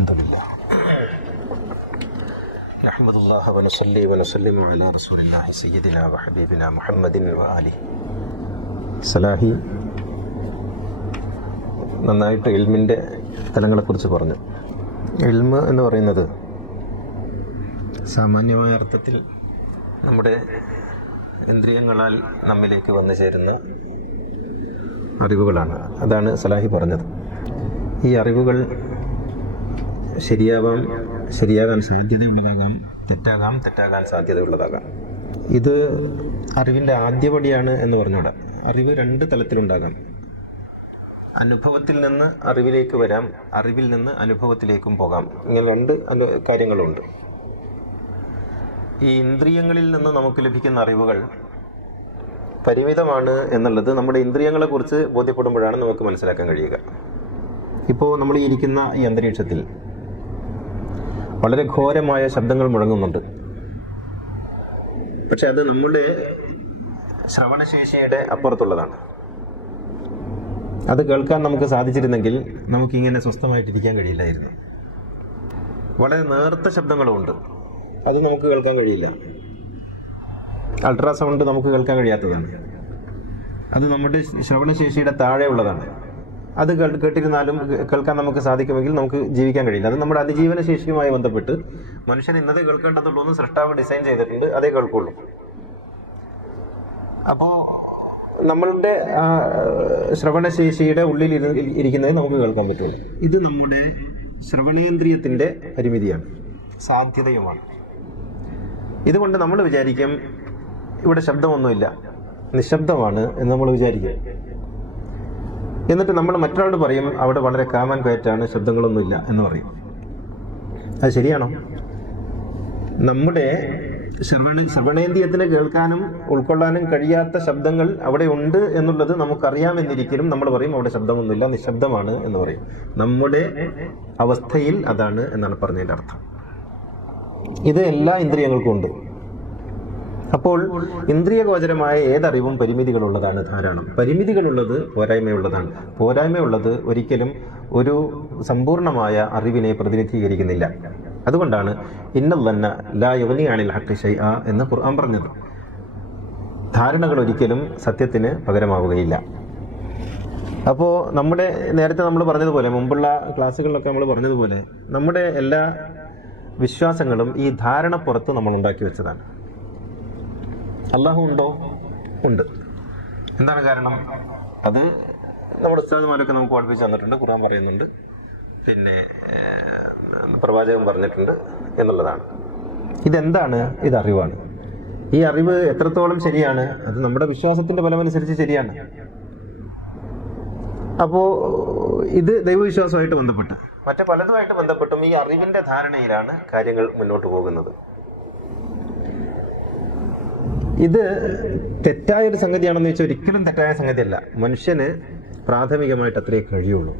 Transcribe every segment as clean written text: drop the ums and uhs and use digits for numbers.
അൽഹംദുലില്ലാ നഹ്മദുല്ലാഹി വനസല്ലി വനസല്ലിമു അലാ റസൂലില്ലാഹി സയ്യിദിനാ വഹബീബിനാ മുഹമ്മദിൻ വആലിഹി. സലാഹി നന്നായിട്ട് ഇൽമിൻ്റെ തലങ്ങളെക്കുറിച്ച് പറഞ്ഞു. ഇൽമ് എന്ന് പറയുന്നത് സാമാന്യമായ അർത്ഥത്തിൽ നമ്മുടെ ഇന്ദ്രിയങ്ങളാൽ നമ്മിലേക്ക് വന്നു ചേരുന്ന അറിവുകളാണ്. അതാണ് സലാഹി പറഞ്ഞത്. ഈ അറിവുകൾ ശരിയാകാൻ സാധ്യതയുള്ളതാകാം, തെറ്റാകാൻ സാധ്യതയുള്ളതാകാം. ഇത് അറിവിൻ്റെ ആദ്യപടിയാണ് എന്ന് പറഞ്ഞൂടാ. അറിവ് രണ്ട് തലത്തിലുണ്ടാകാം. അനുഭവത്തിൽ നിന്ന് അറിവിലേക്ക് വരാം, അറിവിൽ നിന്ന് അനുഭവത്തിലേക്കും പോകാം. ഇങ്ങനെ രണ്ട് കാര്യങ്ങളുണ്ട്. ഈ ഇന്ദ്രിയങ്ങളിൽ നിന്ന് നമുക്ക് ലഭിക്കുന്ന അറിവുകൾ പരിമിതമാണ് എന്നുള്ളത് നമ്മുടെ ഇന്ദ്രിയങ്ങളെക്കുറിച്ച് ബോധ്യപ്പെടുമ്പോഴാണ് നമുക്ക് മനസ്സിലാക്കാൻ കഴിയുക. ഇപ്പോൾ നമ്മൾ ഇരിക്കുന്ന ഈ അന്തരീക്ഷത്തിൽ വളരെ ഘോരമായ ശബ്ദങ്ങൾ മുഴങ്ങുന്നുണ്ട്. പക്ഷെ അത് നമ്മുടെ ശ്രവണശേഷിയുടെ അപ്പുറത്തുള്ളതാണ്. അത് കേൾക്കാൻ നമുക്ക് സാധിച്ചിരുന്നെങ്കിൽ നമുക്കിങ്ങനെ സ്വസ്ഥമായിട്ടിരിക്കാൻ കഴിയില്ലായിരുന്നു. വളരെ നേർത്ത ശബ്ദങ്ങളുമുണ്ട്, അത് നമുക്ക് കേൾക്കാൻ കഴിയില്ല. അൾട്രാസൗണ്ട് നമുക്ക് കേൾക്കാൻ കഴിയാത്തതാണ്. അത് നമ്മുടെ ശ്രവണശേഷിയുടെ താഴെ ഉള്ളതാണ്. അത് കേട്ടിരുന്നാലും കേൾക്കാൻ നമുക്ക് സാധിക്കുമെങ്കിൽ നമുക്ക് ജീവിക്കാൻ കഴിയില്ല. അത് നമ്മുടെ അതിജീവന ശേഷിയുമായി ബന്ധപ്പെട്ട് മനുഷ്യൻ ഇന്നതേ കേൾക്കേണ്ടതുള്ളൂ എന്ന് സൃഷ്ടാവ് ഡിസൈൻ ചെയ്തിട്ടുണ്ട്, അതേ കേൾക്കുള്ളൂ. അപ്പോൾ നമ്മളുടെ ശ്രവണശേഷിയുടെ ഉള്ളിൽ ഇരിക്കുന്നത് നമുക്ക് കേൾക്കാൻ പറ്റുള്ളൂ. ഇത് നമ്മുടെ ശ്രവണേന്ദ്രിയത്തിൻ്റെ പരിമിതിയാണ്, സാധ്യതയുമാണ്. ഇതുകൊണ്ട് നമ്മൾ വിചാരിക്കും ഇവിടെ ശബ്ദമൊന്നുമില്ല, നിശബ്ദമാണ് എന്ന് നമ്മൾ വിചാരിക്കും. എന്നിട്ട് നമ്മൾ മറ്റൊരാളോട് പറയും അവിടെ വളരെ കാമൻ ക്വയറ്റാണ്, ശബ്ദങ്ങളൊന്നുമില്ല എന്ന് പറയും. അത് ശരിയാണോ? നമ്മുടെ ശ്രവണേന്ദ്രിയത്തിന് കേൾക്കാനും ഉൾക്കൊള്ളാനും കഴിയാത്ത ശബ്ദങ്ങൾ അവിടെ ഉണ്ട് എന്നുള്ളത് നമുക്കറിയാമെന്നിരിക്കലും നമ്മൾ പറയും അവിടെ ശബ്ദമൊന്നുമില്ല, നിശബ്ദമാണ് എന്ന് പറയും. നമ്മുടെ അവസ്ഥയിൽ അതാണ് എന്നാണ് പറഞ്ഞതിൻ്റെ അർത്ഥം. ഇത് എല്ലാ ഇന്ദ്രിയങ്ങൾക്കും ഉണ്ട്. അപ്പോൾ ഇന്ദ്രിയഗോചരമായ ഏതറിവും പരിമിതികളുള്ളതാണ് ധാരാളം. പരിമിതികളുള്ളത് പോരായ്മയുള്ളതാണ്. പോരായ്മയുള്ളത് ഒരിക്കലും ഒരു സമ്പൂർണമായ അറിവിനെ പ്രതിനിധീകരിക്കുന്നില്ല. അതുകൊണ്ടാണ് ഇന്നല്ലന്ന ലാ യുഗ്നി അനിൽ ഹഖ് ശൈഅ എന്ന് ഖുർആൻ പറഞ്ഞത്. ധാരണകൾ ഒരിക്കലും സത്യത്തിന് പകരമാവുകയില്ല. അപ്പോൾ നമ്മുടെ നേരത്തെ നമ്മൾ പറഞ്ഞതുപോലെ, മുമ്പുള്ള ക്ലാസ്സുകളിലൊക്കെ നമ്മൾ പറഞ്ഞതുപോലെ, നമ്മുടെ എല്ലാ വിശ്വാസങ്ങളും ഈ ധാരണ പുറത്ത് നമ്മൾ ഉണ്ടാക്കി വെച്ചതാണ്. അള്ളാഹു ഉണ്ടോ? ഉണ്ട്. എന്താണ് കാരണം? അത് നമ്മുടെ ഉസ്താദുമാരൊക്കെ നമുക്ക് പഠിപ്പിച്ച് തന്നിട്ടുണ്ട്, ഖുർആൻ പറയുന്നുണ്ട്, പിന്നെ പ്രവാചകൻ പറഞ്ഞിട്ടുണ്ട് എന്നുള്ളതാണ്. ഇതെന്താണ്? ഇത് അറിവാണ്. ഈ അറിവ് എത്രത്തോളം ശരിയാണ്? അത് നമ്മുടെ വിശ്വാസത്തിന്റെ ബലമനുസരിച്ച് ശരിയാണ്. അപ്പോൾ ഇത് ദൈവവിശ്വാസമായിട്ട് ബന്ധപ്പെട്ട് മറ്റു പലതുമായിട്ട് ബന്ധപ്പെട്ടും ഈ അറിവിന്റെ ധാരണയിലാണ് കാര്യങ്ങൾ മുന്നോട്ട് പോകുന്നത്. ഇത് തെറ്റായൊരു സംഗതിയാണെന്ന് വെച്ചാൽ ഒരിക്കലും തെറ്റായ സംഗതിയല്ല. മനുഷ്യന് പ്രാഥമികമായിട്ട് അത്രയേ കഴിയുള്ളൂ.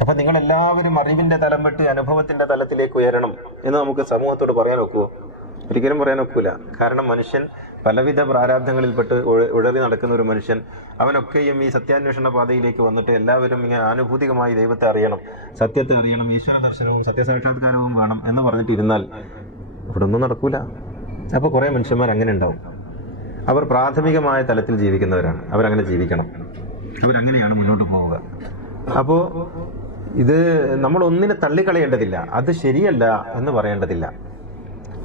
അപ്പം നിങ്ങളെല്ലാവരും അറിവിന്റെ തലം വിട്ട് അനുഭവത്തിന്റെ തലത്തിലേക്ക് ഉയരണം എന്ന് നമുക്ക് സമൂഹത്തോട് പറയാൻ ഒക്കുമോ? ഒരിക്കലും പറയാൻ ഒക്കൂല. കാരണം മനുഷ്യൻ പലവിധ പ്രാരാബ്ധങ്ങളിൽപ്പെട്ട് ഉഴറി നടക്കുന്ന ഒരു മനുഷ്യൻ, അവനൊക്കെയും ഈ സത്യാന്വേഷണ പാതയിലേക്ക് വന്നിട്ട് എല്ലാവരും ഇങ്ങനെ ആനുഭൂതികമായി ദൈവത്തെ അറിയണം, സത്യത്തെ അറിയണം, ഈശ്വര ദർശനവും സത്യസാക്ഷാത്കാരവും വേണം എന്ന് പറഞ്ഞിട്ടിരുന്നാൽ ഇവിടെ ഒന്നും നടക്കൂല. അപ്പോൾ കുറേ മനുഷ്യന്മാർ അങ്ങനെ ഉണ്ടാവും. അവർ പ്രാഥമികമായ തലത്തിൽ ജീവിക്കുന്നവരാണ്. അവരങ്ങനെ ജീവിക്കണം, അവരങ്ങനെയാണ് മുന്നോട്ട് പോവുക. അപ്പോൾ ഇത് നമ്മൾ ഒന്നിനെ തള്ളിക്കളയേണ്ടതില്ല, അത് ശരിയല്ല എന്ന് പറയേണ്ടതില്ല,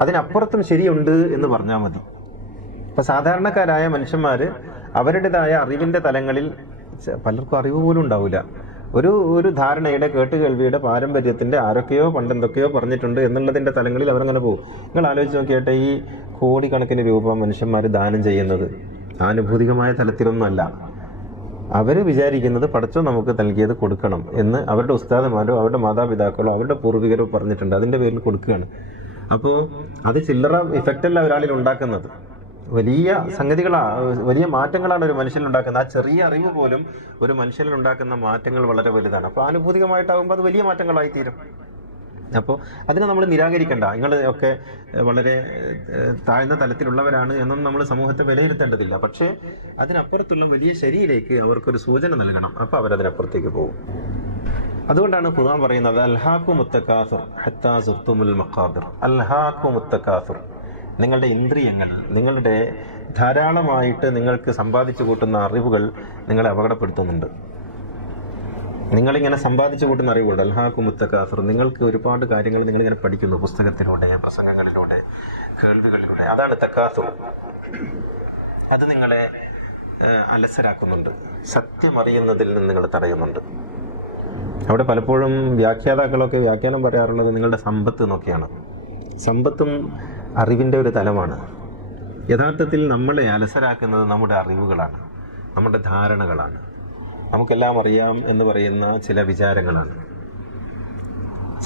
അതിനപ്പുറത്തും ശരിയുണ്ട് എന്ന് പറഞ്ഞാൽ മതി. ഇപ്പം സാധാരണക്കാരായ മനുഷ്യന്മാർ അവരുടേതായ അറിവിൻ്റെ തലങ്ങളിൽ പലർക്കും അറിവ് പോലും ഉണ്ടാവില്ല. ഒരു ധാരണയുടെ കേട്ടുകേൾവിയുടെ പാരമ്പര്യത്തിൻ്റെ ആരൊക്കെയോ പണ്ടെന്തൊക്കെയോ പറഞ്ഞിട്ടുണ്ട് എന്നുള്ളതിൻ്റെ തലങ്ങളിൽ അവരങ്ങനെ പോകും. നിങ്ങൾ ആലോചിച്ച് നോക്കിയാട്ടെ, ഈ കോടിക്കണക്കിന് രൂപ മനുഷ്യന്മാർ ദാനം ചെയ്യുന്നത് ആനുഭൂതികമായ തലത്തിലൊന്നുമല്ല. അവർ വിചാരിക്കുന്നത് പടച്ചോ നമുക്ക് നൽകിയത് കൊടുക്കണം എന്ന് അവരുടെ ഉസ്താദന്മാരോ അവരുടെ മാതാപിതാക്കളോ അവരുടെ പൂർവികരോ പറഞ്ഞിട്ടുണ്ട്. അതിൻ്റെ പേരിൽ കൊടുക്കുകയാണ്. അപ്പോൾ അത് ചില്ലറ ഇഫക്റ്റല്ല ഒരാളിൽ ഉണ്ടാക്കുന്നത്. വലിയ സംഗതികളാണ്, വലിയ മാറ്റങ്ങളാണ് ഒരു മനുഷ്യനിൽ ഉണ്ടാക്കുന്നത്. ആ ചെറിയ അറിവ് പോലും ഒരു മനുഷ്യനിൽ ഉണ്ടാക്കുന്ന മാറ്റങ്ങൾ വളരെ വലുതാണ്. അപ്പോൾ ആനുഭൂതികമായിട്ടാകുമ്പോൾ അത് വലിയ മാറ്റങ്ങളായിത്തീരും. അപ്പോൾ അതിനെ നമ്മൾ നിരാകരിക്കണ്ട. നിങ്ങൾ ഒക്കെ വളരെ താഴ്ന്ന തലത്തിലുള്ളവരാണ് എന്നൊന്നും നമ്മൾ സമൂഹത്തെ വിലയിരുത്തേണ്ടതില്ല. പക്ഷേ അതിനപ്പുറത്തുള്ള വലിയ ശരിയിലേക്ക് അവർക്കൊരു സൂചന നൽകണം. അപ്പോൾ അവരതിനപ്പുറത്തേക്ക് പോകും. അതുകൊണ്ടാണ് ഖുർആൻ പറയുന്നത് അൽഹാഖു മുത്തകാസുർ ഹത്താ സുർത്തുമുൽ മഖാബിർ. അൽഹാഖു മുത്തകാസുർ, നിങ്ങളുടെ ഇന്ദ്രിയങ്ങൾ, നിങ്ങളുടെ ധാരാളമായിട്ട് നിങ്ങൾക്ക് സമ്പാദിച്ചു കൂട്ടുന്ന അറിവുകൾ നിങ്ങളെ അപകടപ്പെടുത്തുന്നുണ്ട്. നിങ്ങളിങ്ങനെ സമ്പാദിച്ചു കൂട്ടുന്ന അറിവുകൾ അൽഹാഖു മുത്തകാസുർ, നിങ്ങൾക്ക് ഒരുപാട് കാര്യങ്ങൾ നിങ്ങളിങ്ങനെ പഠിക്കുന്നു പുസ്തകത്തിലൂടെ, പ്രസംഗങ്ങളിലൂടെ, കേൾവികളിലൂടെ. അതാണ് തക്കാസുർ. അത് നിങ്ങളെ അലസരാക്കുന്നുണ്ട്, സത്യം അറിയുന്നതിൽ നിന്ന് നിങ്ങളെ തടയുന്നുണ്ട്. അവിടെ പലപ്പോഴും വ്യാഖ്യാതാക്കളൊക്കെ വ്യാഖ്യാനം പറയാറുള്ളത് നിങ്ങളുടെ സമ്പത്ത് നോക്കിയാണ്. സമ്പത്തും അറിവിൻ്റെ ഒരു തലമാണ്. യഥാർത്ഥത്തിൽ നമ്മളെ അലസരാക്കുന്നത് നമ്മുടെ അറിവുകളാണ്, നമ്മുടെ ധാരണകളാണ്, നമുക്കെല്ലാം അറിയാം എന്ന് പറയുന്ന ചില വിചാരങ്ങളാണ്.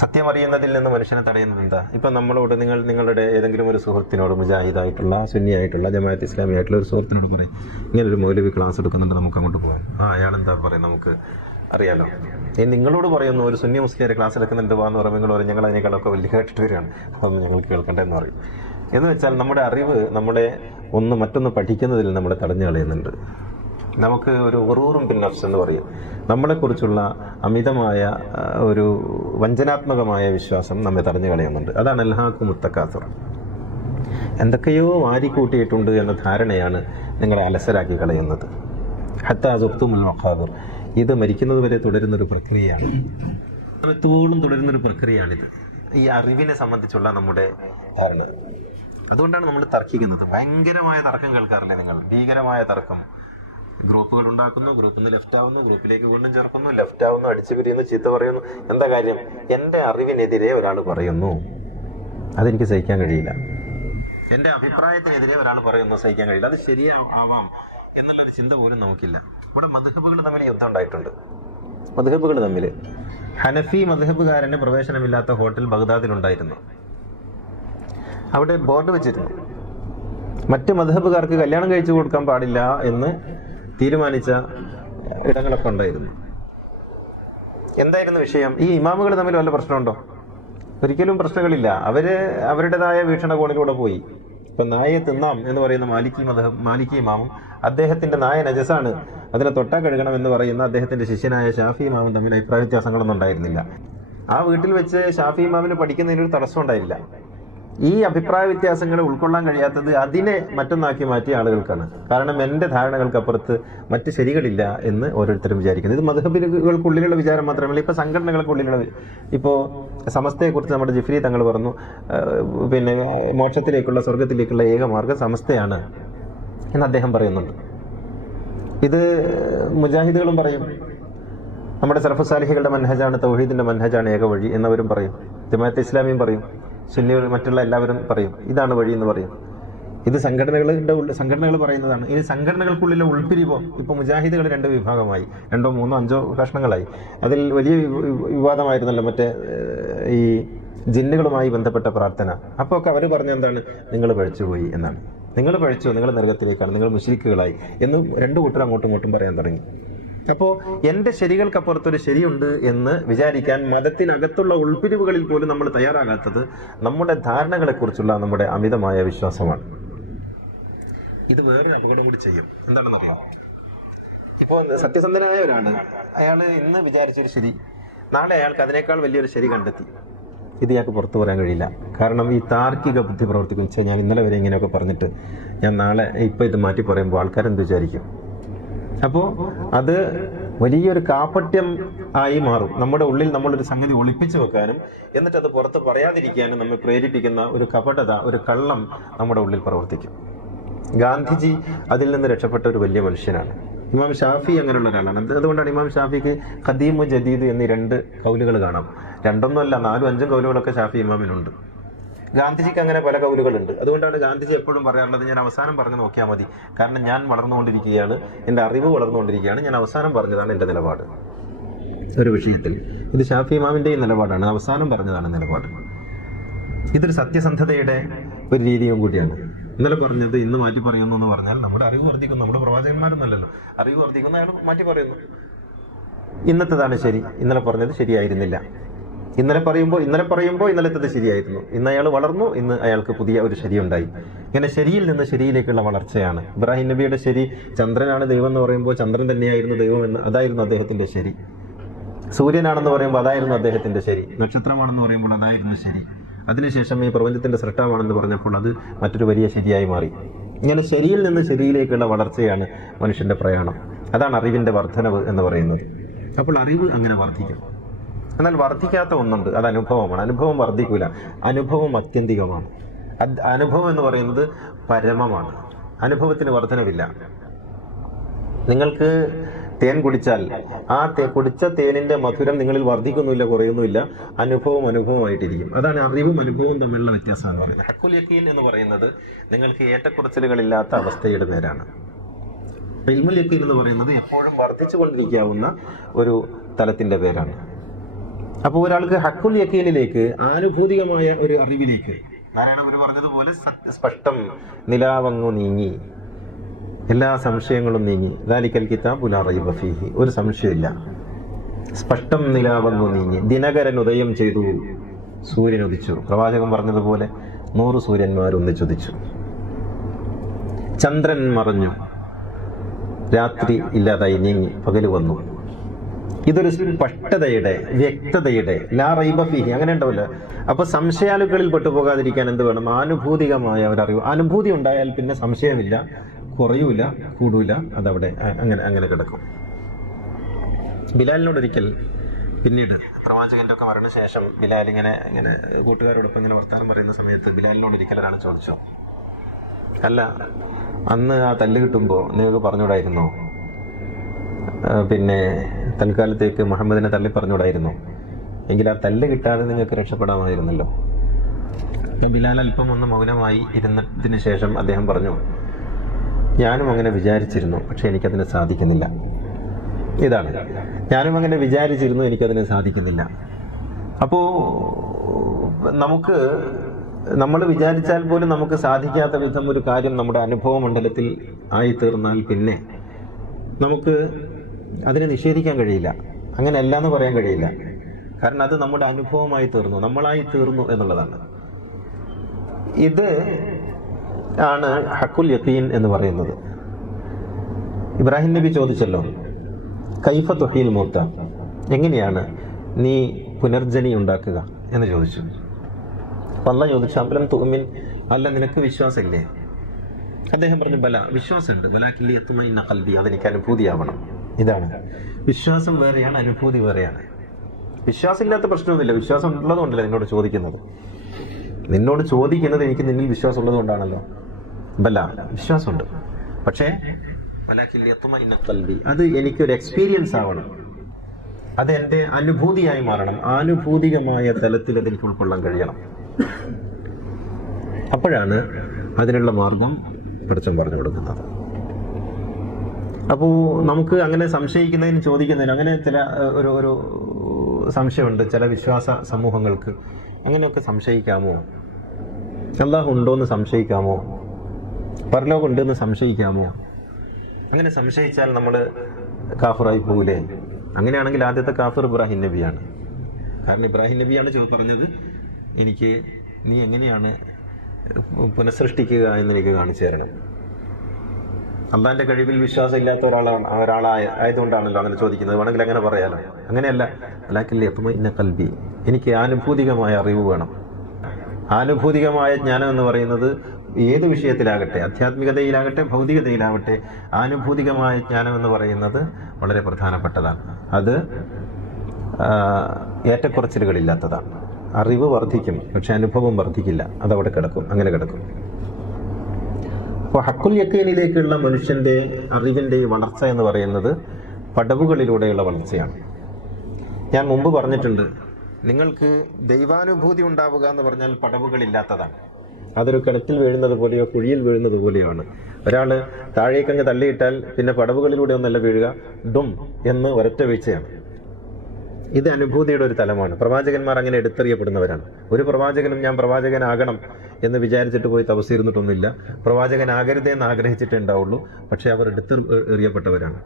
സത്യം അറിയുന്നതിൽ നിന്ന് മനുഷ്യനെ തടയുന്നത് എന്താ? ഇപ്പം നമ്മളോട് നിങ്ങളുടെ ഏതെങ്കിലും ഒരു സുഹൃത്തിനോട്, മുജാഹിദായിട്ടുള്ള, സുന്നിയായിട്ടുള്ള, ജമാഅത്ത് ഇസ്ലാമി ആയിട്ടുള്ള ഒരു സുഹൃത്തിനോട് പറയും ഇങ്ങനൊരു മൗലവി ക്ലാസ് എടുക്കുന്നുണ്ട്, നമുക്ക് അങ്ങോട്ട് പോകാൻ. അയാളെന്താ പറയും, നമുക്ക് അറിയാലോ. നിങ്ങളോട് പറയുന്നു ഒരു സുന്നി മുസ്ലിം ക്ലാസ് എടുക്കുന്നുണ്ട് എന്ന് പറയുമ്പോൾ നിങ്ങൾ പറയും ഞങ്ങൾ അതിനേക്കാളൊക്കെ വലിയ കേട്ടിട്ട് വരികയാണ്, അതൊന്നും ഞങ്ങൾക്ക് കേൾക്കണ്ടെന്ന് പറയും. എന്ന് വെച്ചാൽ നമ്മുടെ അറിവ് നമ്മളെ മറ്റൊന്ന് പഠിക്കുന്നതിൽ നമ്മളെ തടഞ്ഞു കളയുന്നുണ്ട്. നമുക്ക് ഒരു ഉറൂറും ബിൻ നഫ്സ് എന്ന് പറയും, നമ്മളെക്കുറിച്ചുള്ള അമിതമായ ഒരു വഞ്ചനാത്മകമായ വിശ്വാസം നമ്മെ തടഞ്ഞു കളയുന്നുണ്ട്. അതാണ് അൽഹാഖു മുത്തകാസുർ. എന്തൊക്കെയോ വാരിക്കൂട്ടിയിട്ടുണ്ട് എന്ന ധാരണയാണ് നിങ്ങളെ അലസരാക്കി കളയുന്നത്. ഹത്താ സുർത്തുമുൽ മഖാബിർ, ഇത് മരിക്കുന്നത് വരെ തുടരുന്നൊരു പ്രക്രിയയാണ്, എത്തോളം തുടരുന്നൊരു പ്രക്രിയയാണിത്, ഈ അറിവിനെ സംബന്ധിച്ചുള്ള നമ്മുടെ ധാരണ. അതുകൊണ്ടാണ് നമ്മൾ തർക്കിക്കുന്നത്. ഭയങ്കരമായ തർക്കം കേൾക്കാറില്ലേ നിങ്ങൾ? ഭീകരമായ തർക്കം. ഗ്രൂപ്പുകൾ ഉണ്ടാക്കുന്നു, ഗ്രൂപ്പിൽ നിന്ന് ലെഫ്റ്റ് ആവുന്നു, ഗ്രൂപ്പിലേക്ക് വീണ്ടും ചേർക്കുന്നു, ലെഫ്റ്റ് ആവുന്നു, അടിച്ചു പിരിയുന്നു, ചീത്ത പറയുന്നു. എന്താ കാര്യം? എൻ്റെ അറിവിനെതിരെ ഒരാൾ പറയുന്നു, അതെനിക്ക് സഹിക്കാൻ കഴിയില്ല. എൻ്റെ അഭിപ്രായത്തിനെതിരെ ഒരാൾ പറയുന്നു, സഹിക്കാൻ കഴിയില്ല. അത് ശരിയാവാം എന്നുള്ളൊരു ചിന്ത പോലും നമുക്കില്ല. ഇവിടെ മദ്ഹബുകൾ തമ്മിൽ യുദ്ധം ഉണ്ടായിട്ടുണ്ട്. മദ്ഹബുകൾ തമ്മിൽ ഹനഫി മദ്ഹബുകാരന് പ്രവേശനമില്ലാത്ത ഹോട്ടൽ ബഗ്ദാദിലുണ്ടായിരുന്നു. അവിടെ ബോർഡ് വെച്ചിരുന്നു, മറ്റ് മദ്ഹബുകാർക്ക് കല്യാണം കഴിച്ചു കൊടുക്കാൻ പാടില്ല എന്ന് തീരുമാനിച്ച ഇടങ്ങളൊക്കെ ഉണ്ടായിരുന്നു. എന്തായിരുന്നു വിഷയം? ഈ ഇമാമുകൾ തമ്മിൽ വല്ല പ്രശ്നമുണ്ടോ? ഒരിക്കലും പ്രശ്നങ്ങളില്ല. അവരുടേതായ വീക്ഷണകോണിലൂടെ പോയി. ഇപ്പൊ നായയെ തിന്നാം എന്ന് പറയുന്ന മാലിക്കി ഇമാമും അദ്ദേഹത്തിന്റെ നായ നജസാണ്, അതിനെ തൊട്ടാ കഴുകണം എന്ന് പറയുന്ന അദ്ദേഹത്തിന്റെ ശിഷ്യനായ ഷാഫി ഇമാമും തമ്മിൽ അഭിപ്രായ വ്യത്യാസങ്ങളൊന്നും ഉണ്ടായിരുന്നില്ല. ആ വീട്ടിൽ വെച്ച് ഷാഫി ഇമാമിന് പഠിക്കുന്നതിനൊരു തടസ്സം ഉണ്ടായില്ല. ഈ അഭിപ്രായ വ്യത്യാസങ്ങളെ ഉൾക്കൊള്ളാൻ കഴിയാത്തത് അതിനെ മറ്റൊന്നാക്കി മാറ്റിയ ആളുകൾക്കാണ്. കാരണം എൻ്റെ ധാരണകൾക്കപ്പുറത്ത് മറ്റ് ശരികളില്ല എന്ന് ഓരോരുത്തരും വിചാരിക്കുന്നത്. ഇത് മദ്ഹബുകൾക്കുള്ളിലുള്ള വിചാരം മാത്രമല്ല, ഇപ്പോൾ സംഘടനകൾക്കുള്ളിലുള്ള, ഇപ്പോൾ സമസ്തയെക്കുറിച്ച് നമ്മുടെ ജിഫ്രി തങ്ങൾ പറഞ്ഞു, പിന്നെ മോക്ഷത്തിലേക്കുള്ള, സ്വർഗത്തിലേക്കുള്ള ഏക മാർഗ്ഗം സമസ്തയാണ് എന്ന് അദ്ദേഹം പറയുന്നുണ്ട്. ഇത് മുജാഹിദുകളും പറയും, നമ്മുടെ സലഫുസ് സാലിഹികളുടെ മൻഹജാണ്, തൗഹീദിന്റെ മൻഹജാണ് ഏക വഴി എന്നവരും പറയും. ജമാഅത്തെ ഇസ്ലാമിയും പറയും, സുന്നികൾ, മറ്റുള്ള എല്ലാവരും പറയും ഇതാണ് വഴി എന്ന് പറയും. ഇത് സംഘടനകൾ പറയുന്നതാണ്. ഇനി സംഘടനകൾക്കുള്ളിലെ ഉൾപ്പിരിവോ? ഇപ്പോൾ മുജാഹിദുകൾ 2 വിഭാഗമായി, 2, 3, 5 കഷ്ണങ്ങളായി. അതിൽ വലിയ വിവാദമായിരുന്നല്ലോ മറ്റേ ഈ ജിന്നുകളുമായി ബന്ധപ്പെട്ട പ്രാർത്ഥന. അപ്പോൾ ഒക്കെ അവർ പറഞ്ഞ എന്താണ്? നിങ്ങൾ പഴിച്ചുപോയി എന്നാണ്. നിങ്ങൾ പഴിച്ചു, നിങ്ങൾ നരകത്തിലേക്കാണ്, നിങ്ങൾ മുശ്രിക്കുകളായി എന്ന് 2 കൂട്ടർ അങ്ങോട്ടും ഇങ്ങോട്ടും പറയാൻ തുടങ്ങി. അപ്പോൾ എൻ്റെ ശരികൾക്കപ്പുറത്തൊരു ശരിയുണ്ട് എന്ന് വിചാരിക്കാൻ മതത്തിനകത്തുള്ള ഉൾപ്പിരിവുകളിൽ പോലും നമ്മൾ തയ്യാറാകാത്തത് നമ്മുടെ ധാരണകളെക്കുറിച്ചുള്ള നമ്മുടെ അമിതമായ വിശ്വാസമാണ്. ഇത് വേറൊരു അപകടം കൂടി ചെയ്യും. എന്താണെന്ന് അറിയാം? ഇപ്പോൾ സത്യസന്ധനായ ഒരാണ്, അയാൾ ഇന്ന് വിചാരിച്ചൊരു ശരി, നാളെ അയാൾക്ക് അതിനേക്കാൾ വലിയൊരു ശരി കണ്ടെത്തി. ഇത് ഇയാൾക്ക് പുറത്തു പറയാൻ കഴിയില്ല. കാരണം ഈ താർക്കിക ബുദ്ധി പ്രവർത്തിക്കും. ഞാൻ ഇന്നലെ വരെ ഇങ്ങനെയൊക്കെ പറഞ്ഞിട്ട് ഞാൻ നാളെ ഇപ്പം ഇത് മാറ്റി പറയുമ്പോൾ ആൾക്കാരെന്ത് വിചാരിക്കും? അപ്പോൾ അത് വലിയൊരു കാപട്യം ആയി മാറും. നമ്മുടെ ഉള്ളിൽ നമ്മളൊരു സംഗതി ഒളിപ്പിച്ചു വെക്കാനും എന്നിട്ട് അത് പുറത്ത് പറയാതിരിക്കാനും നമ്മെ പ്രേരിപ്പിക്കുന്ന ഒരു കപടത, ഒരു കള്ളം നമ്മുടെ ഉള്ളിൽ പ്രവർത്തിക്കും. ഗാന്ധിജി അതിൽ നിന്ന് രക്ഷപ്പെട്ട ഒരു വലിയ മനുഷ്യനാണ്. ഇമാം ഷാഫി അങ്ങനെയുള്ള ഒരാളാണ്. അതുകൊണ്ടാണ് ഇമാം ഷാഫിക്ക് ഖദീമു ജദീദ് എന്നീ 2 കൗലുകൾ കാണാം. 2 അല്ല 4, 5 കൗലുകളൊക്കെ ഷാഫി ഇമാമിനുണ്ട്. ഗാന്ധിജിക്ക് അങ്ങനെ പല കൗലുകളുണ്ട്. അതുകൊണ്ടാണ് ഗാന്ധിജി എപ്പോഴും പറയാറുള്ളത്, ഞാൻ അവസാനം പറഞ്ഞു നോക്കിയാൽ മതി, കാരണം ഞാൻ വളർന്നുകൊണ്ടിരിക്കുകയാണ്, എൻ്റെ അറിവ് വളർന്നുകൊണ്ടിരിക്കുകയാണ്, ഞാൻ അവസാനം പറഞ്ഞതാണ് എൻ്റെ നിലപാട് ഒരു വിഷയത്തിൽ. ഇത് ഷാഫി ഇമാമിൻ്റെ നിലപാടാണ്, അവസാനം പറഞ്ഞതാണ് നിലപാട്. ഇതൊരു സത്യസന്ധതയുടെ ഒരു രീതിയും കൂടിയാണ്. ഇന്നലെ പറഞ്ഞത് ഇന്ന് മാറ്റി പറയുന്നു എന്ന് പറഞ്ഞാൽ നമ്മുടെ അറിവ് വർദ്ധിക്കുന്നു. നമ്മുടെ പ്രവാചകന്മാരൊന്നല്ലല്ലോ, അറിവ് വർദ്ധിക്കുന്ന അയാൾ മാറ്റി പറയുന്നു. ഇന്നത്തേതാണ് ശരി, ഇന്നലെ പറഞ്ഞത് ശരിയായിരുന്നില്ല. ഇന്നലെ പറയുമ്പോൾ ഇന്നലത്തേത് ശരിയായിരുന്നു. ഇന്ന് അയാൾ വളർന്നു, ഇന്ന് അയാൾക്ക് പുതിയ ഒരു ശരിയുണ്ടായി. ഇങ്ങനെ ശരിയിൽ നിന്ന് ശരിയിലേക്കുള്ള വളർച്ചയാണ്. ഇബ്രാഹിം നബിയുടെ ശരി ചന്ദ്രനാണ് ദൈവം എന്ന് പറയുമ്പോൾ ചന്ദ്രൻ തന്നെയായിരുന്നു ദൈവം എന്ന്, അതായിരുന്നു അദ്ദേഹത്തിന്റെ ശരി. സൂര്യനാണെന്ന് പറയുമ്പോൾ അതായിരുന്നു അദ്ദേഹത്തിന്റെ ശരി, നക്ഷത്രമാണെന്ന് പറയുമ്പോൾ അതായിരുന്നു ശരി, അതിനുശേഷം ഈ പ്രപഞ്ചത്തിന്റെ സൃഷ്ടാവാണെന്ന് പറഞ്ഞപ്പോൾ അത് മറ്റൊരു വലിയ ശരിയായി മാറി. ഇങ്ങനെ ശരിയിൽ നിന്ന് ശരിയിലേക്കുള്ള വളർച്ചയാണ് മനുഷ്യന്റെ പ്രയാണം. അതാണ് അറിവിന്റെ വർധനവ് എന്ന് പറയുന്നത്. അപ്പോൾ അറിവ് അങ്ങനെ വർദ്ധിക്കും. എന്നാൽ വർദ്ധിക്കാത്ത ഒന്നുണ്ട്, അത് അനുഭവമാണ്. അനുഭവം വർദ്ധിക്കില്ല, അനുഭവം അത്യന്തികമാണ്. അനുഭവം എന്ന് പറയുന്നത് പരമമാണ്. അനുഭവത്തിന് വർധനവില്ല. നിങ്ങൾക്ക് തേൻ കുടിച്ചാൽ ആ കുടിച്ച തേനിന്റെ മധുരം നിങ്ങളിൽ വർദ്ധിക്കുന്നില്ല, കുറയുന്നില്ല. അനുഭവം അനുഭവമായിട്ടിരിക്കും. അതാണ് അറിവും അനുഭവവും തമ്മിലുള്ള വ്യത്യാസം എന്ന് പറയുന്നത്. ഹഖുൽ യഖീൻ എന്ന് പറയുന്നത് നിങ്ങൾക്ക് ഏറ്റക്കുറച്ചിലുകളില്ലാത്ത അവസ്ഥയുടെ പേരാണ്. ഇൽമുൽ യഖീൻ എന്ന് പറയുന്നത് എപ്പോഴും വർദ്ധിച്ചു കൊണ്ടിരിക്കാവുന്ന ഒരു തലത്തിന്റെ പേരാണ്. അപ്പോൾ ഒരാൾക്ക് ഹഖുൽ യഖീനിലേക്ക്, ആനുഭൂതികമായ ഒരു അറിവിലേക്ക്, നാരായണ ഗുരു പറഞ്ഞതുപോലെ സ്പഷ്ടം നിലാവങ്ങു നീങ്ങി, എല്ലാ സംശയങ്ങളും നീങ്ങി, ദാലിക്കൽ കിതാബു ലാ റൈബ ഫീഹി, ഒരു സംശയമില്ല. സ്പഷ്ടം നിലാവങ്ങു നീങ്ങി, ദിനകരൻ ഉദയം ചെയ്തു, സൂര്യൻ ഉദിച്ചു. പ്രവാചകൻ പറഞ്ഞതുപോലെ 100 സൂര്യന്മാർ ഒന്നിച്ചുദിച്ചു. ചന്ദ്രൻ മറഞ്ഞു, രാത്രി ഇല്ലാതായി നീങ്ങി, പകല് വന്നു. ഇതൊരു സ്പഷ്ടതയുടെ, വ്യക്തതയുടെ, ലാ റൈബ ഫീഹി, അങ്ങനെ ഉണ്ടാവില്ല. അപ്പൊ സംശയാലുക്കളിൽ പെട്ടുപോകാതിരിക്കാൻ എന്ത് വേണം? ആനുഭൂതികമായ ഒരറിവ്. അനുഭൂതി ഉണ്ടായാൽ പിന്നെ സംശയമില്ല, കുറയൂല, കൂടൂല, അതവിടെ അങ്ങനെ കിടക്കും. ബിലാലിനോട് ഒരിക്കൽ പിന്നീട് പ്രവാചകന്റെ ഒക്കെ മരണശേഷം ബിലാൽ ഇങ്ങനെ കൂട്ടുകാരോടൊപ്പം ഇങ്ങനെ വർത്താനം പറയുന്ന സമയത്ത് ബിലാലിനോട് ഒരിക്കൽ ഒരാൾ ചോദിച്ചു, അല്ല, അന്ന് ആ തല്ല് കിട്ടുമ്പോൾ നിങ്ങൾക്ക് പറഞ്ഞുകൂടായിരുന്നോ, പിന്നെ തൽക്കാലത്തേക്ക് മുഹമ്മദിനെ തള്ളി പറഞ്ഞുകൂടായിരുന്നു, എങ്കിൽ ആ തല്ല് കിട്ടാതെ നിങ്ങൾക്ക് രക്ഷപ്പെടാമായിരുന്നല്ലോ. ബിലാൽ അല്പം ഒന്ന് മൗനമായി ഇരുന്നതിന് ശേഷം അദ്ദേഹം പറഞ്ഞു, ഞാനും അങ്ങനെ വിചാരിച്ചിരുന്നു, പക്ഷെ എനിക്കതിന് സാധിക്കുന്നില്ല. ഇതാണ്, ഞാനും അങ്ങനെ വിചാരിച്ചിരുന്നു, എനിക്കതിന് സാധിക്കുന്നില്ല. അപ്പോൾ നമ്മൾ വിചാരിച്ചാൽ പോലും നമുക്ക് സാധിക്കാത്ത വിധം ഒരു കാര്യം നമ്മുടെ അനുഭവ മണ്ഡലത്തിൽ ആയിത്തീർന്നാൽ പിന്നെ നമുക്ക് അതിനെ നിഷേധിക്കാൻ കഴിയില്ല. അങ്ങനെയല്ല എന്ന് പറയാൻ കഴിയില്ല. കാരണം അത് നമ്മുടെ അനുഭവമായി തീർന്നു, നമ്മളായി തീർന്നു എന്നുള്ളതാണ്. ഇത് ആണ് ഹഖുൽ യഖീൻ എന്ന് പറയുന്നത്. ഇബ്രാഹിം നബി ചോദിച്ചല്ലോ, കൈഫ തുഹീൽ മൗത, എങ്ങനെയാണ് നീ പുനർജനി ഉണ്ടാക്കുക എന്ന് ചോദിച്ചു. അപ്പൊ അല്ലാഹ് ചോദിച്ചു, അംലം തുഅ്മിൻ, അല്ല നിനക്ക് വിശ്വാസമില്ലേ? അദ്ദേഹം പറഞ്ഞു, ബല, വിശ്വാസമുണ്ട്, വലാകിൻ ലിയത്മഇന്ന ഖൽബി, അതെനിക്ക് അനുഭൂതിയാവണം. ഇതാണ് വിശ്വാസം വേറെയാണ്, അനുഭൂതി വേറെയാണ്. വിശ്വാസം ഇല്ലാത്ത പ്രശ്നമൊന്നുമില്ല, വിശ്വാസം ഉള്ളതുകൊണ്ടല്ലേ നിന്നോട് ചോദിക്കുന്നത്. എനിക്ക് നിന്നിൽ വിശ്വാസം ഉള്ളത് കൊണ്ടാണല്ലോ. ബല, വിശ്വാസമുണ്ട്, പക്ഷേ അത് എനിക്കൊരു എക്സ്പീരിയൻസ് ആവണം, അത് എൻ്റെ അനുഭൂതിയായി മാറണം, ആനുഭൂതികമായ തലത്തിൽ അതെനിക്ക് ഉൾക്കൊള്ളാൻ കഴിയണം. അപ്പോഴാണ് അതിനുള്ള മാർഗം പഠിച്ചം പറഞ്ഞു കൊടുക്കുന്നത്. അപ്പോൾ നമുക്ക് അങ്ങനെ സംശയിക്കുന്നതിനും ചോദിക്കുന്നതിനും അങ്ങനെ ചില ഒരു സംശയമുണ്ട് ചില വിശ്വാസ സമൂഹങ്ങൾക്ക്. അങ്ങനെയൊക്കെ സംശയിക്കാമോ? അല്ലാഹു ഉണ്ടോയെന്ന് സംശയിക്കാമോ? പരലോകം ഉണ്ടെന്ന് സംശയിക്കാമോ? അങ്ങനെ സംശയിച്ചാൽ നമ്മൾ കാഫിറായി പോകൂലേ? അങ്ങനെയാണെങ്കിൽ ആദ്യത്തെ കാഫിർ ഇബ്രാഹിം നബിയാണ്. കാരണം ഇബ്രാഹിം നബിയാണ് പറഞ്ഞത്, എനിക്ക് നീ എങ്ങനെയാണ് പുനഃസൃഷ്ടിക്കുക എന്ന് എനിക്ക് കാണിച്ചു തരണം. അള്ളാന്റെ കഴിവിൽ വിശ്വാസം ഇല്ലാത്ത ഒരാളായതുകൊണ്ടാണല്ലോ അങ്ങനെ ചോദിക്കുന്നത്. വേണമെങ്കിൽ അങ്ങനെ പറയാലോ. അങ്ങനെയല്ല, വലാകിൻ ലിയത്മഇന്ന ഖൽബി, എനിക്ക് ആനുഭൂതികമായ അറിവ് വേണം. ആനുഭൂതികമായ ജ്ഞാനം എന്ന് പറയുന്നത് ഏത് വിഷയത്തിലാകട്ടെ, ആധ്യാത്മികതയിലാകട്ടെ, ഭൗതികതയിലാവട്ടെ, ആനുഭൂതികമായ ജ്ഞാനം എന്ന് പറയുന്നത് വളരെ പ്രധാനപ്പെട്ടതാണ്. അത് ഏറ്റക്കുറച്ചിലുകളില്ലാത്തതാണ്. അറിവ് വർദ്ധിക്കും, പക്ഷെ അനുഭവം വർദ്ധിക്കില്ല. അതവിടെ കിടക്കും, അങ്ങനെ കിടക്കും. അപ്പോൾ ഹഖുൽ യഖീനിലേക്കുള്ള മനുഷ്യന്റെ അറിവിന്റെ വളർച്ച എന്ന് പറയുന്നത് പടവുകളിലൂടെയുള്ള വളർച്ചയാണ്. ഞാൻ മുമ്പ് പറഞ്ഞിട്ടുണ്ട്, നിങ്ങൾക്ക് ദൈവാനുഭൂതി ഉണ്ടാവുക എന്ന് പറഞ്ഞാൽ പടവുകളില്ലാത്തതാണ്. അതൊരു കിണറ്റിൽ വീഴുന്നത് പോലെയോ കുഴിയിൽ വീഴുന്നത് പോലെയാണ്. ഒരാൾ താഴേക്കങ്ങ് തള്ളിയിട്ടാൽ പിന്നെ പടവുകളിലൂടെ ഒന്നല്ല വീഴുക, ഡും എന്ന് ഒരൊറ്റ വീഴ്ചയാണ്. ഇത് അനുഭൂതിയുടെ ഒരു തലമാണ്. പ്രവാചകന്മാർ അങ്ങനെ എടുത്തെറിയപ്പെടുന്നവരാണ്. ഒരു പ്രവാചകനും ഞാൻ പ്രവാചകനാകണം എന്ന് വിചാരിച്ചിട്ട് പോയി തപസ്സിരുന്നിട്ടൊന്നുമില്ല. പ്രവാചകനാകരുതേ എന്ന് ആഗ്രഹിച്ചിട്ടേ ഉണ്ടാവുള്ളൂ. പക്ഷെ അവർ എറിയപ്പെട്ടവരാണ്.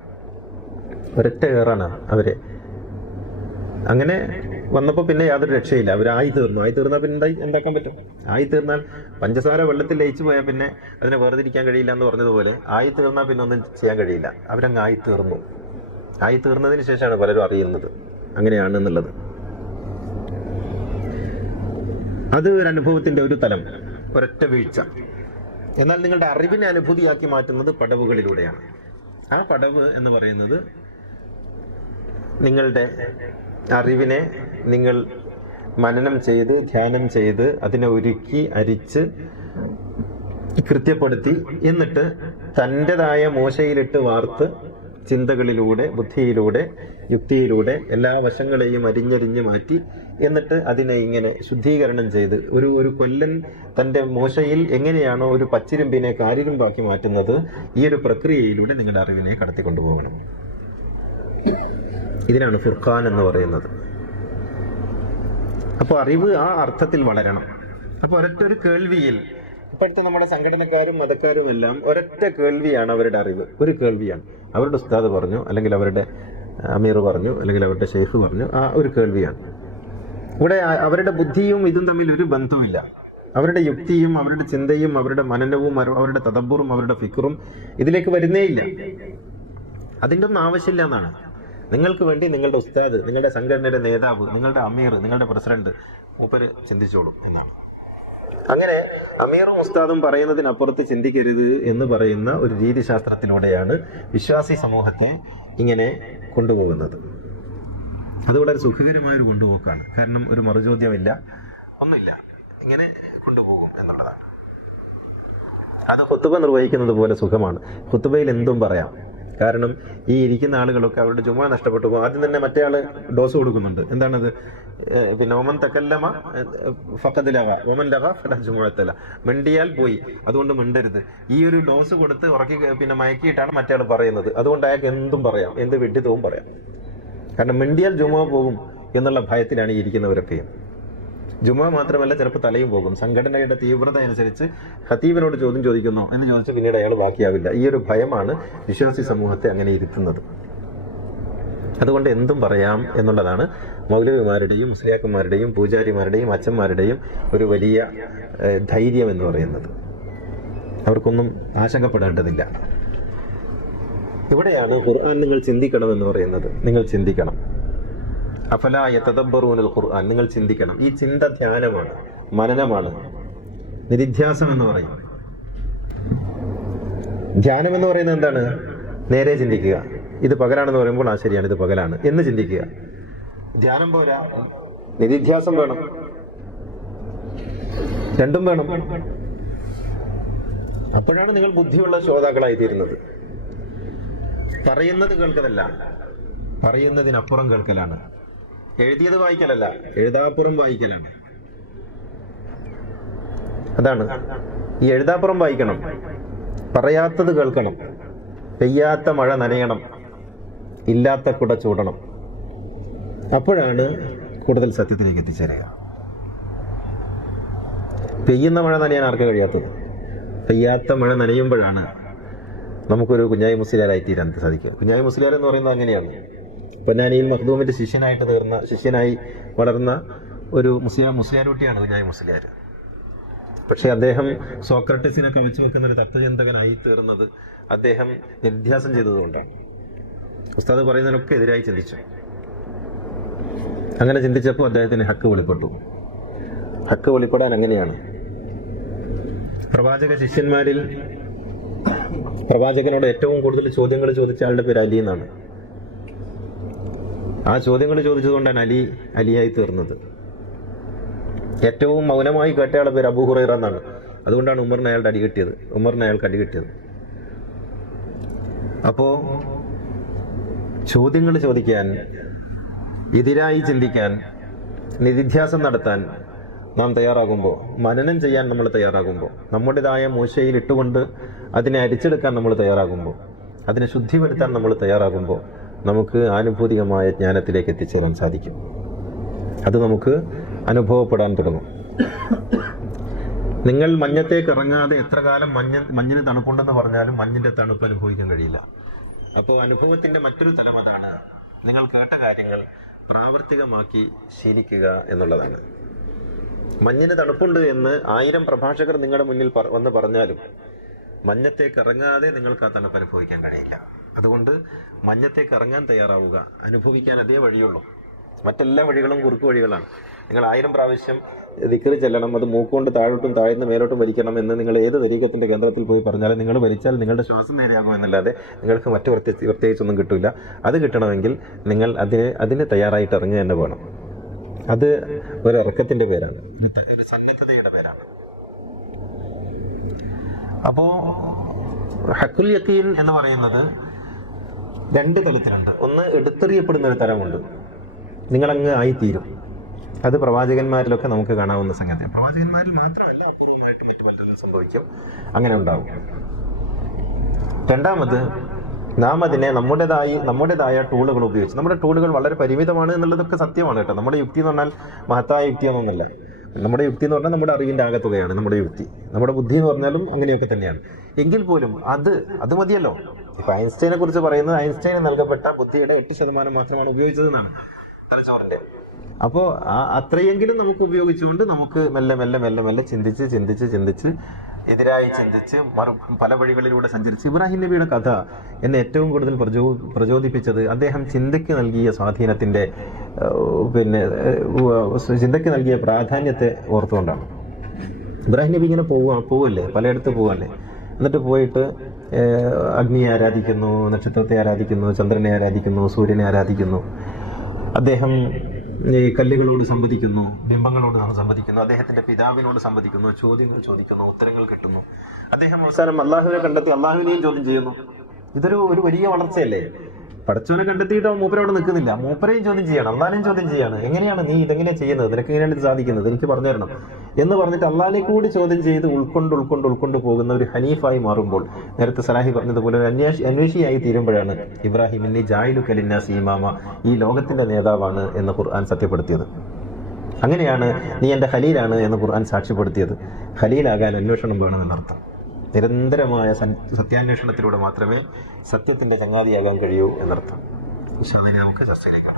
ഒരൊറ്റ ഏറാണ് അവരെ. അങ്ങനെ വന്നപ്പോൾ പിന്നെ യാതൊരു രക്ഷയില്ല. അവരായി തീർന്നാൽ പിന്നെ എന്താക്കാൻ പറ്റും? ആയി തീർന്നാൽ പഞ്ചസാര വെള്ളത്തിൽ ലയിച്ചു പോയാൽ പിന്നെ അതിനെ വേർതിരിക്കാൻ കഴിയില്ല എന്ന് പറഞ്ഞതുപോലെ ആയി തീർന്നാൽ പിന്നെ ഒന്നും ചെയ്യാൻ കഴിയില്ല. അവരങ്ങ് ആയി തീർന്നു. ആയി തീർന്നതിന് ശേഷമാണ് പലരും അറിയുന്നത്. അങ്ങനെയാണ് എന്നുള്ളത്. അത് ഒരു അനുഭവത്തിൻ്റെ ഒരു തലം, ഒരൊറ്റ വീഴ്ച. എന്നാൽ നിങ്ങളുടെ അറിവിനെ അനുഭൂതിയാക്കി മാറ്റുന്നത് പടവുകളിലൂടെയാണ്. ആ പടവ് എന്ന് പറയുന്നത് നിങ്ങളുടെ അറിവിനെ നിങ്ങൾ മനനം ചെയ്ത് ധ്യാനം ചെയ്ത് അതിനെ ഒരുക്കി അരിച്ച് കൃത്യപ്പെടുത്തി എന്നിട്ട് തൻ്റെതായ മൂശയിലിട്ട് വാർത്ത് ചിന്തകളിലൂടെ ബുദ്ധിയിലൂടെ യുക്തിയിലൂടെ എല്ലാ വശങ്ങളെയും അരിഞ്ഞരിഞ്ഞ് മാറ്റി എന്നിട്ട് അതിനെ ഇങ്ങനെ ശുദ്ധീകരണം ചെയ്ത് ഒരു കൊല്ലൻ തൻ്റെ മൂശയിൽ എങ്ങനെയാണോ ഒരു പച്ചിരുമ്പിനെ കാരിരുമ്പാക്കി മാറ്റുന്നത്, ഈ ഒരു പ്രക്രിയയിലൂടെ നിങ്ങളുടെ അറിവിനെ കടത്തിക്കൊണ്ടുപോകണം. ഇതിനാണ് ഫുർഖാൻ എന്ന് പറയുന്നത്. അപ്പോൾ അറിവ് ആ അർത്ഥത്തിൽ വളരണം. അപ്പോൾ ഒരൊറ്റൊരു കേൾവിയിൽ, ഇപ്പോഴത്തെ നമ്മുടെ സംഘടനക്കാരും മതക്കാരും എല്ലാം ഒരൊറ്റ കേൾവിയാണ് അവരുടെ അറിവ്, ഒരു കേൾവിയാണ്. അവരുടെ ഉസ്താദ് പറഞ്ഞു, അല്ലെങ്കിൽ അവരുടെ അമീർ പറഞ്ഞു, അല്ലെങ്കിൽ അവരുടെ ഷെയ്ഖ് പറഞ്ഞു, ആ ഒരു കേൾവിയാണ്. ഇവിടെ അവരുടെ ബുദ്ധിയും ഇതും തമ്മിൽ ഒരു ബന്ധവുമില്ല. അവരുടെ യുക്തിയും അവരുടെ ചിന്തയും അവരുടെ മനനവും അവരുടെ തദബ്ബറും അവരുടെ ഫിക്റും ഇതിലേക്ക് വരുന്നേയില്ല. അതിൻ്റെ ഒന്നും ആവശ്യമില്ല എന്നാണ്. നിങ്ങൾക്ക് വേണ്ടി നിങ്ങളുടെ ഉസ്താദ്, നിങ്ങളുടെ സംഘടനയുടെ നേതാവ്, നിങ്ങളുടെ അമീർ, നിങ്ങളുടെ പ്രസിഡന്റ് മൂപ്പര് ചിന്തിച്ചോളും എന്നാണ്. അങ്ങനെ അമീറും ഉസ്താദും പറയുന്നതിനപ്പുറത്ത് ചിന്തിക്കരുത് എന്ന് പറയുന്ന ഒരു രീതിശാസ്ത്രത്തിലൂടെയാണ് വിശ്വാസി സമൂഹത്തെ ഇങ്ങനെ കൊണ്ടുപോകുന്നത്. അത് വളരെ സുഖകരമായൊരു കൊണ്ടുപോക്കാണ്. കാരണം ഒരു മറുചോദ്യമില്ല, ഒന്നുമില്ല, ഇങ്ങനെ കൊണ്ടുപോകും എന്നുള്ളതാണ്. അത് ഖുത്ബ നിർവഹിക്കുന്നത് പോലെ സുഖമാണ്. ഖുത്ബയിൽ എന്തും പറയാം. കാരണം ഈ ഇരിക്കുന്ന ആളുകളൊക്കെ അവരുടെ ജുമുഅ നഷ്ടപ്പെട്ടു പോകും. ആദ്യം തന്നെ മറ്റേ ആള് ഡോസ് കൊടുക്കുന്നുണ്ട്. എന്താണത്? പിന്നെ ഒമൻ തക്കല്ലമ ഫഖദ് ലഗ ഒമൻ ലഗ ഫല ജുമുഅത്തല, മിണ്ടിയാൽ പോയി, അതുകൊണ്ട് മിണ്ടരുത്. ഈ ഒരു ഡോസ് കൊടുത്ത് ഉറക്കി പിന്നെ മയക്കിയിട്ടാണ് മറ്റേ ആൾ പറയുന്നത്. അതുകൊണ്ട് അയാൾക്ക് എന്തും പറയാം, എന്ത് വിഡ്ഢിത്തവും പറയാം. കാരണം മിണ്ടിയാൽ ജുമുഅ പോകും എന്നുള്ള ഭയത്തിലാണ് ഈ ഇരിക്കുന്നവരൊക്കെയും. ജുമുഅ മാത്രമല്ല, ചിലപ്പോൾ തലയും പോകും. സംഘടനയുടെ തീവ്രത അനുസരിച്ച് ഖതീബിനോട് ചോദ്യം ചോദിക്കുന്നോ എന്ന് ചോദിച്ച് പിന്നീട് അയാൾ ബാക്കിയാവില്ല. ഈ ഒരു ഭയമാണ് വിശ്വാസി സമൂഹത്തെ അങ്ങനെ ഇരുത്തുന്നത്. അതുകൊണ്ട് എന്തും പറയാം എന്നുള്ളതാണ് മൗലവിമാരുടെയും മുസ്ലിയാക്കന്മാരുടെയും പൂജാരിമാരുടെയും അച്ഛന്മാരുടെയും ഒരു വലിയ ധൈര്യം എന്ന് പറയുന്നത്. അവർക്കൊന്നും ആശങ്കപ്പെടേണ്ടതില്ല. ഇവിടെയാണ് ഖുർആൻ നിങ്ങൾ ചിന്തിക്കണം എന്ന് പറയുന്നത്. നിങ്ങൾ ചിന്തിക്കണം. അഫലാ യതദബ്ബറൂനൽ ഖുർആൻ, നിങ്ങൾ ചിന്തിക്കണം. ഈ ചിന്ത ധ്യാനമാണ്, മനനമാണ്, നിരിധ്യാസം എന്ന് പറയും. ധ്യാനം എന്ന് പറയുന്നത് എന്താണ്? നേരെ ചിന്തിക്കുക. ഇത് പകലാണെന്ന് പറയുമ്പോൾ ആ ശരിയാണ്, ഇത് പകലാണ് എന്ന് ചിന്തിക്കുക. ധ്യാനം പോരാ, നിരിധ്യാസം വേണം, രണ്ടും വേണം. അപ്പോഴാണ് നിങ്ങൾ ബുദ്ധിയുള്ള ശ്രോതാക്കളായി തീരുന്നത്. പറയുന്നത് കേൾക്കലല്ല, പറയുന്നതിനപ്പുറം കേൾക്കലാണ്. എഴുതിയത് വായിക്കലല്ല, എഴുതാപ്പുറം വായിക്കലാണ്. അതാണ്. ഈ എഴുതാപ്പുറം വായിക്കണം, പറയാത്തത് കേൾക്കണം, പെയ്യാത്ത മഴ നനയണം, ഇല്ലാത്ത കുട ചൂടണം. അപ്പോഴാണ് കൂടുതൽ സത്യത്തിലേക്ക് എത്തിച്ചേരുക. പെയ്യുന്ന മഴ നനയാൻ ആർക്ക് കഴിയാത്തത്? പെയ്യാത്ത മഴ നനയുമ്പോഴാണ് നമുക്കൊരു കുഞ്ഞായി മുസ്ലിയാരായി തീരാൻ സാധിക്കുക. കുഞ്ഞായി മുസ്ലിയാർ എന്ന് പറയുന്നത് അങ്ങനെയാണ്. പൊന്നാനിയിൽ മഖ്ദൂമിന്റെ ശിഷ്യനായി വളർന്ന ഒരു മുസ്ലിയാരുട്ടിയാണ് കുഞ്ഞായി മുസ്ലിയാർ. പക്ഷെ അദ്ദേഹം സോക്രട്ടീസിനെ കവച്ചു വെക്കുന്ന ഒരു തത്വചിന്തകനായി തീർന്നത് അദ്ദേഹം നിധ്യാസം ചെയ്തതുകൊണ്ടാണ്. ഉസ്താദ് പറയുന്നതിനൊക്കെ എതിരായി ചിന്തിച്ചു. അങ്ങനെ ചിന്തിച്ചപ്പോൾ അദ്ദേഹത്തിന് ഹക്ക് വെളിപ്പെട്ടു. ഹക്ക് വെളിപ്പെടാൻ അങ്ങനെയാണ്. പ്രവാചക ശിഷ്യന്മാരിൽ പ്രവാചകനോട് ഏറ്റവും കൂടുതൽ ചോദ്യങ്ങൾ ചോദിച്ച ആളുടെ പേര് അലി എന്നാണ്. ആ ചോദ്യങ്ങൾ ചോദിച്ചതുകൊണ്ടാണ് അലിയായി തീർന്നത്. ഏറ്റവും മൗനമായി കേട്ടയാളുടെ പേര് അബൂ ഹുറൈറ എന്നാണ്. അതുകൊണ്ടാണ് ഉമറിന് അയാൾക്ക് അടി കിട്ടിയത്. അപ്പോ ചോദ്യങ്ങൾ ചോദിക്കാൻ, എതിരായി ചിന്തിക്കാൻ, നിരിധ്യാസം നടത്താൻ നാം തയ്യാറാകുമ്പോൾ, മനനം ചെയ്യാൻ നമ്മൾ തയ്യാറാകുമ്പോൾ, നമ്മുടേതായ മൂശയിൽ ഇട്ടുകൊണ്ട് അതിനെ അരിച്ചെടുക്കാൻ നമ്മൾ തയ്യാറാകുമ്പോൾ, അതിനെ ശുദ്ധി വരുത്താൻ നമ്മൾ തയ്യാറാകുമ്പോൾ നമുക്ക് ആനുഭൂതികമായ ജ്ഞാനത്തിലേക്ക് എത്തിച്ചേരാൻ സാധിക്കും. അത് നമുക്ക് അനുഭവപ്പെടാൻ തുടങ്ങും. നിങ്ങൾ മഞ്ഞത്തേക്ക് ഇറങ്ങാതെ എത്ര കാലം മഞ്ഞിന് തണുപ്പുണ്ടെന്ന് പറഞ്ഞാലും മഞ്ഞിന്റെ തണുപ്പ് അനുഭവിക്കാൻ കഴിയില്ല. അപ്പോൾ അനുഭവത്തിന്റെ മറ്റൊരു തലം അതാണ് നിങ്ങൾ കേട്ട കാര്യങ്ങൾ പ്രാവർത്തികമാക്കി ശീലിക്കുക എന്നുള്ളതാണ്. മഞ്ഞിന് തണുപ്പുണ്ട് എന്ന് 1000 പ്രഭാഷകർ നിങ്ങളുടെ മുന്നിൽ വന്ന് പറഞ്ഞാലും മഞ്ഞത്തേക്ക് ഇറങ്ങാതെ നിങ്ങൾക്ക് ആ തണുപ്പ് അനുഭവിക്കാൻ കഴിയില്ല. അതുകൊണ്ട് മഞ്ഞത്തേക്ക് ഇറങ്ങാൻ തയ്യാറാവുക. അനുഭവിക്കാൻ അതേ വഴിയുള്ളൂ. മറ്റെല്ലാ വഴികളും കുറുക്ക് വഴികളാണ്. നിങ്ങൾ 1000 പ്രാവശ്യം ദിക്ർ ചെല്ലണം, അത് മൂക്കൊണ്ട് താഴോട്ടും താഴ്ന്ന് മേലോട്ടും വലിക്കണം എന്ന് നിങ്ങൾ ഏത് തരീഖത്തിന്റെ കേന്ദ്രത്തിൽ പോയി പറഞ്ഞാലും നിങ്ങൾ വലിച്ചാൽ നിങ്ങളുടെ ശ്വാസം നേരെയാകും എന്നല്ലാതെ നിങ്ങൾക്ക് മറ്റു പ്രത്യേകിച്ചൊന്നും കിട്ടില്ല. അത് കിട്ടണമെങ്കിൽ നിങ്ങൾ അതിന് തയ്യാറായിട്ട് ഇറങ്ങുക തന്നെ വേണം. അത് ഒരു ഇറക്കത്തിന്റെ പേരാണ്, ഒരു സന്നദ്ധതയുടെ പേരാണ്. അപ്പോ ഹഖുൽ യഖീൻ എന്ന് പറയുന്നത് 2 തലത്തിലുണ്ട്. ഒന്ന്, എടുത്തെറിയപ്പെടുന്ന ഒരു തരമുണ്ട്, നിങ്ങളങ്ങ് ആയിത്തീരും. അത് പ്രവാചകന്മാരിലൊക്കെ നമുക്ക് കാണാവുന്ന സംഗതി. പ്രവാചകന്മാരിൽ മാത്രമല്ല, അപൂർവമായിട്ട് മറ്റു പലരും സംഭവിക്കും, അങ്ങനെ ഉണ്ടാവും. രണ്ടാമത്, നാം അതിനെ നമ്മുടേതായ ടൂളുകൾ ഉപയോഗിച്ച്, നമ്മുടെ ടൂളുകൾ വളരെ പരിമിതമാണ് എന്നുള്ളതൊക്കെ സത്യമാണ് കേട്ടോ. നമ്മുടെ യുക്തി എന്ന് പറഞ്ഞാൽ മഹത്തായ യുക്തിയൊന്നുമല്ല. നമ്മുടെ യുക്തി എന്ന് പറഞ്ഞാൽ നമ്മുടെ അറിവിന്റെ ആകത്തുകയാണ് നമ്മുടെ യുക്തി. നമ്മുടെ ബുദ്ധി എന്ന് പറഞ്ഞാലും അങ്ങനെയൊക്കെ തന്നെയാണ്. എങ്കിൽ പോലും അത് മതിയല്ലോ. ഇപ്പൊ ഐൻസ്റ്റൈനെ കുറിച്ച് പറയുന്നത് ഐൻസ്റ്റൈന് നൽകപ്പെട്ട ബുദ്ധിയുടെ 8% മാത്രമാണ് ഉപയോഗിച്ചതെന്നാണ്, തലച്ചോറിന്റെ. അപ്പോൾ അത്രയെങ്കിലും നമുക്ക് ഉപയോഗിച്ചുകൊണ്ട് നമുക്ക് മെല്ലെ മെല്ലെ മെല്ലെ മെല്ലെ ചിന്തിച്ച് എതിരായി ചിന്തിച്ച് പല വഴികളിലൂടെ സഞ്ചരിച്ച് ഇബ്രാഹിം നബിയുടെ കഥ എന്നെ ഏറ്റവും കൂടുതൽ പ്രചോദിപ്പിച്ചത് അദ്ദേഹം ചിന്തയ്ക്ക് നൽകിയ സ്വാധീനത്തിന്റെ ചിന്തയ്ക്ക് നൽകിയ പ്രാധാന്യത്തെ ഓർത്തുകൊണ്ടാണ്. ഇബ്രാഹിം നബി ഇങ്ങനെ പോവല്ലേ, പലയിടത്ത് പോവല്ലേ, എന്നിട്ട് പോയിട്ട് അഗ്നിയെ ആരാധിക്കുന്നു, നക്ഷത്രത്തെ ആരാധിക്കുന്നു, ചന്ദ്രനെ ആരാധിക്കുന്നു, സൂര്യനെ ആരാധിക്കുന്നു. അദ്ദേഹം ഈ കല്ലുകളോട് സംവദിക്കുന്നു, ബിംബങ്ങളോട് സംവദിക്കുന്നു, അദ്ദേഹത്തിന്റെ പിതാവിനോട് സംവദിക്കുന്നു, ചോദ്യങ്ങൾ ചോദിക്കുന്നു, ഉത്തരങ്ങൾ കിട്ടുന്നു. അദ്ദേഹം അവസാനം അള്ളാഹുവിനെ കണ്ടെത്തി അള്ളാഹുവിനെയും ചോദ്യം ചെയ്യുന്നു. ഒരു വലിയ വളർച്ചയല്ലേ? പടച്ചവനെ കണ്ടെത്തിയിട്ട് മൂപ്പരവിടെ നിൽക്കുന്നില്ല, മൂപ്പരെയും ചോദ്യം ചെയ്യണം, അള്ളാഹിനെയും ചോദ്യം ചെയ്യാണ്. എങ്ങനെയാണ് നീ ഇതെങ്ങനെ ചെയ്യുന്നത്, നിനക്ക് എങ്ങനെയാണ് ഇത് സാധിക്കുന്നത്, എനിക്ക് പറഞ്ഞു തരണം എന്ന് പറഞ്ഞിട്ട് അള്ളാഹിനെ കൂടി ചോദ്യം ചെയ്ത് ഉൾക്കൊണ്ട് പോകുന്ന ഒരു ഹനീഫായി മാറുമ്പോൾ, നേരത്തെ സലാഹി പറഞ്ഞതുപോലെ ഒരു അന്വേഷിയായി തീരുമ്പോഴാണ് ഇബ്രാഹിം ഇന്നി ജാഇലുക ലിന്നാസി ഇമാമ, ഈ ലോകത്തിന്റെ നേതാവാണ് എന്ന് ഖുർആൻ സത്യപ്പെടുത്തിയത്. അങ്ങനെയാണ് നീ എൻ്റെ ഖലീലാണ് എന്ന് ഖുർആൻ സാക്ഷ്യപ്പെടുത്തിയത്. ഖലീലാകാൻ അന്വേഷണം വേണമെന്നർത്ഥം. നിരന്തരമായ സത്യാന്വേഷണത്തിലൂടെ മാത്രമേ സത്യത്തിന്റെ ചങ്ങാതിയാകാൻ കഴിയൂ എന്നർത്ഥം. നമുക്ക് ചർച്ചയിലേക്ക്